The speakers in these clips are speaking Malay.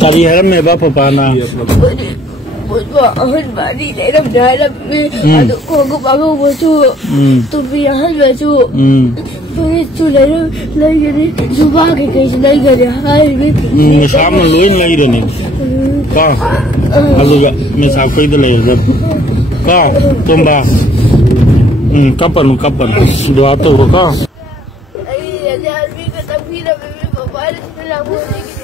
Tadi haram me ba papa na. Ahad bari leram dalam me aduk ko bago bosu tu bihan bosu pare tu leram lagi ni suba ke kai lagi gare hai me Sam loin lagi rene. Ka aluga me sa koi de le ka tomba kapan dua tu ka ai ajar bi ka tabira me papa ne la bosi ki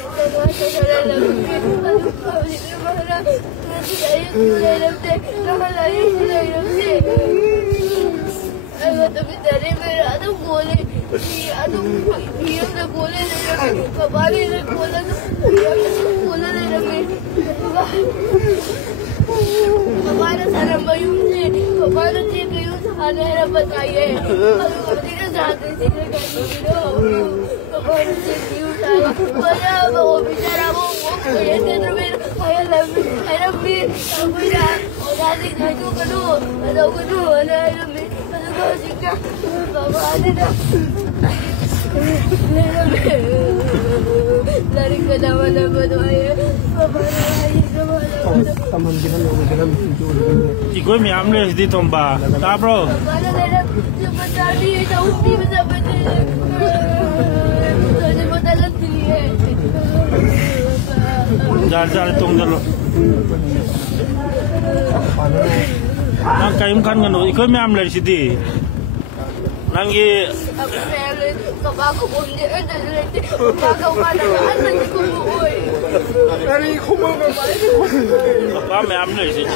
Ikoi mi amle di tomba. Ta bro. Jar tong dalo. Nang kaim kan ngano ikoi mi amle sidi. Nangi bago bundi bago mana mana ko oi Ari kuma ba ba me amle sidi.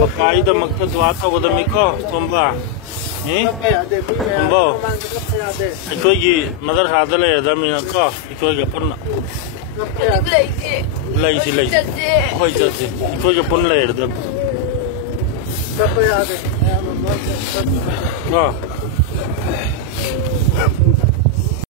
Papai da makta dua tha goda miko tomba tombo ikoi gi madar hadale da mina ko ikoi ga punna lai hoi jate ikoi ga punna da